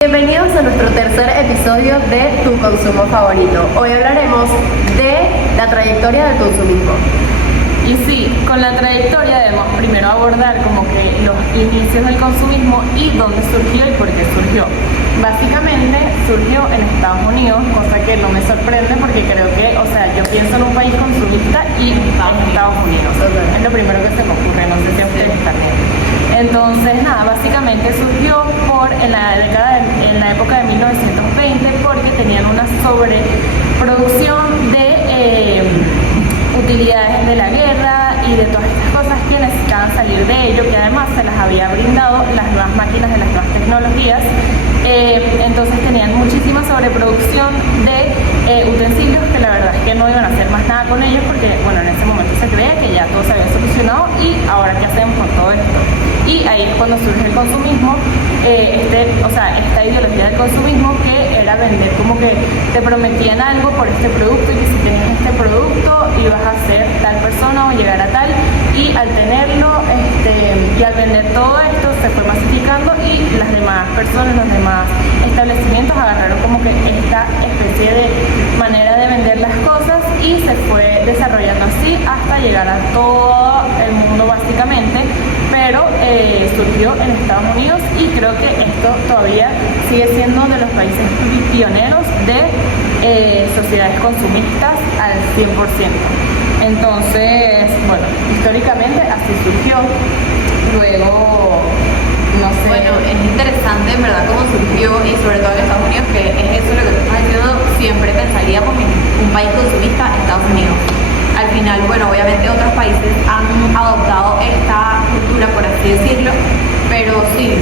Bienvenidos a nuestro tercer episodio de Tu Consumo Favorito. Hoy hablaremos de la trayectoria del consumismo. Y sí, con la trayectoria debemos primero abordar como que los inicios del consumismo y dónde surgió y por qué surgió. Básicamente surgió en Estados Unidos, cosa que no me sorprende porque creo que, yo pienso en un país consumista y Estados Unidos. Es lo primero que se me ocurre, no sé si a ustedes también. Entonces, básicamente surgió en la época de 1920 porque tenían una sobreproducción de utilidades de la guerra y de todas estas cosas que necesitaban salir de ello, que además se las había brindado las nuevas máquinas de las nuevas tecnologías. Entonces tenían muchísima sobreproducción de utensilios que la verdad es que no iban a hacer más nada con ellos porque, en ese momento se creía que ya todo se había solucionado y ahora qué hacemos con todo esto. Y ahí es cuando surge el consumismo, esta ideología del consumismo que era vender como que te prometían algo por este producto y que si tenías este producto ibas a ser tal persona o llegar a tal, y al tenerlo y al vender todo esto se fue masificando y las demás personas, los demás establecimientos agarraron como que esta especie de manera de vender las cosas y se fue desarrollando así hasta llegar a todo el mundo básicamente, pero surgió en Estados Unidos y creo que esto todavía sigue siendo uno de los países pioneros de sociedades consumistas al 100%. Entonces, históricamente así surgió. Luego, no sé. Bueno, es interesante en verdad cómo surgió y sobre todo en Estados Unidos, que es eso lo que tú estás diciendo, siempre pensaríamos en un país consumista, Estados Unidos. Al final, obviamente otros países han adoptado esta cultura, por así decirlo, pero sí,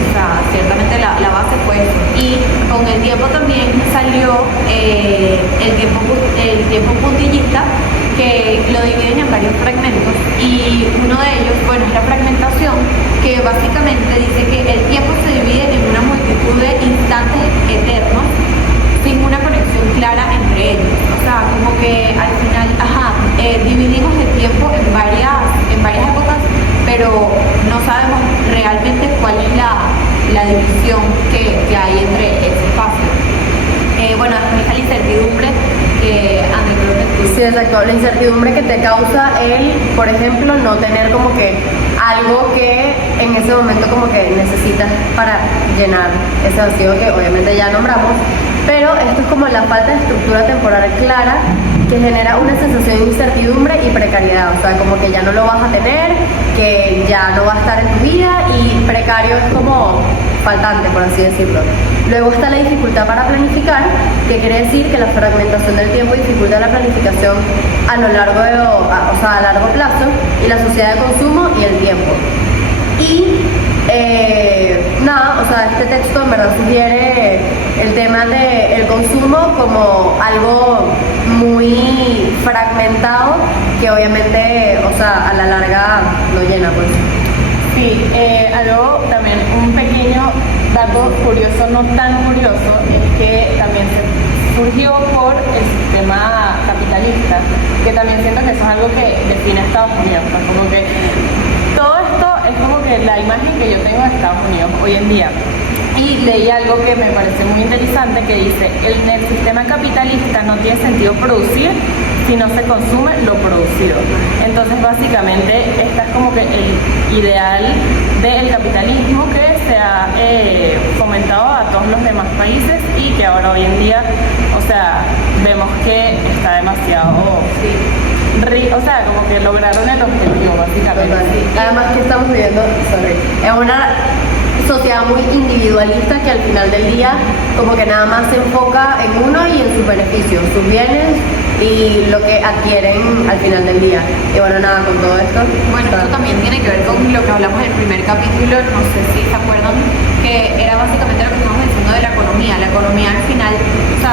ciertamente la base fue eso. Y con el tiempo también salió el tiempo puntillista, que lo dividen en varios fragmentos, y uno de ellos, es la fragmentación, que básicamente dice que el tiempo se divide en una multitud de instantes eternos sin una conexión clara entre ellos. Como que al final, dividimos el tiempo en varias épocas, pero no sabemos realmente cuál es la división que hay entre ese espacio. Después está la incertidumbre, que André creo que tú... Sí, exacto. La incertidumbre que te causa por ejemplo, no tener como que algo que en ese momento como que necesitas para llenar ese vacío que obviamente ya nombramos, pero esto es como la falta de estructura temporal clara que genera una sensación de incertidumbre y precariedad, como que ya no lo vas a tener, que ya no va a estar en tu vida, y precario es como faltante, por así decirlo. Luego está la dificultad para planificar, que quiere decir que la fragmentación del tiempo dificulta la planificación a largo plazo, y la sociedad de consumo y el tiempo. Y este texto en verdad sugiere el tema del consumo como algo muy fragmentado que obviamente, a la larga lo llena, pues. Sí, algo también, un pequeño dato curioso, no tan curioso, es que también surgió por el sistema capitalista, que también siento que eso es algo que define a Estados Unidos, como que todo esto es como que la imagen que yo tengo de Estados Unidos hoy en día. Y leí algo que me parece muy interesante que dice, en el sistema capitalista no tiene sentido producir si no se consume lo producido. Entonces básicamente este es como que el ideal del capitalismo que se ha fomentado a todos los demás países y que ahora hoy en día, vemos que está demasiado... como que lograron el objetivo básicamente. Sí. Además que estamos viviendo, es una sociedad muy individualista que al final del día como que nada más se enfoca en uno y en sus beneficios, sus bienes y lo que adquieren al final del día. Y con todo esto. Esto también tiene que ver con lo que hablamos en el primer capítulo, no sé si se acuerdan, que era básicamente lo que estamos diciendo de la economía. La economía al final,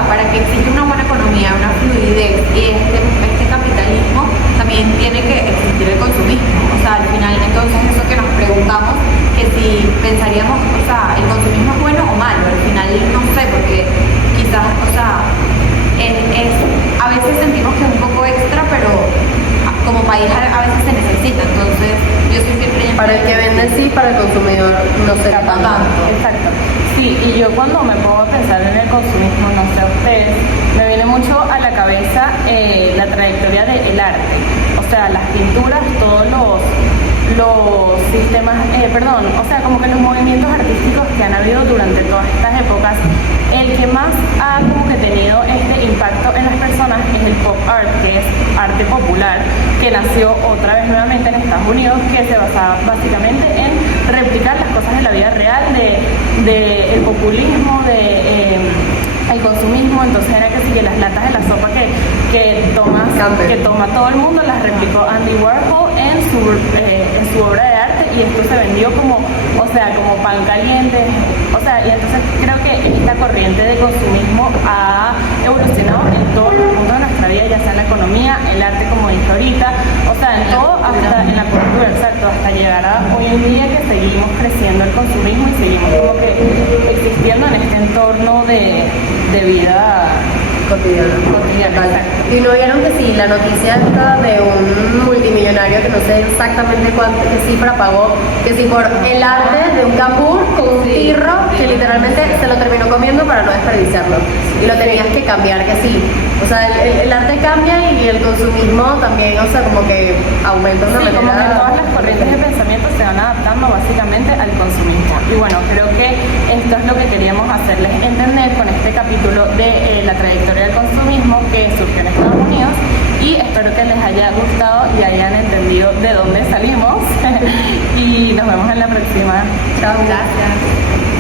para que exista una buena economía, una fluidez y este capitalismo, también tiene que existir el consumismo. Al final, entonces eso que nos preguntamos, que si pensaríamos, el consumismo es bueno o malo, al final no sé, porque quizás, a veces sentimos que es un poco extra, pero como país a veces se necesita, entonces yo soy siempre... Para el que vende sí, para el consumidor no será tanto. Exacto. Sí, Sí, y yo cuando me pongo a pensar en el consumismo, no sé ustedes, me viene mucho a la cabeza la trayectoria del arte, o sea, las pinturas, todos los sistemas, o sea, como que los movimientos artísticos que han habido durante todas estas épocas. El que más ha como que tenido este impacto en las personas es el pop art, que es arte popular, que nació otra vez nuevamente en Estados Unidos, que se basaba básicamente en replicar las cosas de la vida real, de el populismo, el consumismo. Entonces era que sí, que las latas de la sopa que toma todo el mundo las replicó Andy Warhol en su obra de arte, y esto se vendió como pan caliente, y entonces creo que esta corriente de consumismo ha evolucionado en todos los puntos de nuestra vida, ya sea en la economía, el arte, como dije ahorita, en todo, hasta en la cultura, exacto, hasta llegar a hoy en día que seguimos creciendo el consumismo y seguimos como que existiendo en este entorno de vida cotidiana. Exacto. Y no vieron que sí, la noticia esta de un multimillonario que no sé exactamente qué cifra pagó, que sí por el arte de un cambur con un tirro que literalmente se lo terminó comiendo para no desperdiciarlo. Y lo tenías que cambiar, que sí. O sea, el arte cambia y el consumismo también, como que aumenta de una Sí, como que manera. todas las corrientes de pensamiento se van adaptando básicamente al consumismo. Y bueno, creo que esto es lo que queríamos hacerles entender con este capítulo de la trayectoria del consumismo que surgió en Estados Unidos, y espero que les haya gustado y hayan entendido de dónde salimos y nos vemos en la próxima. Chao. Gracias.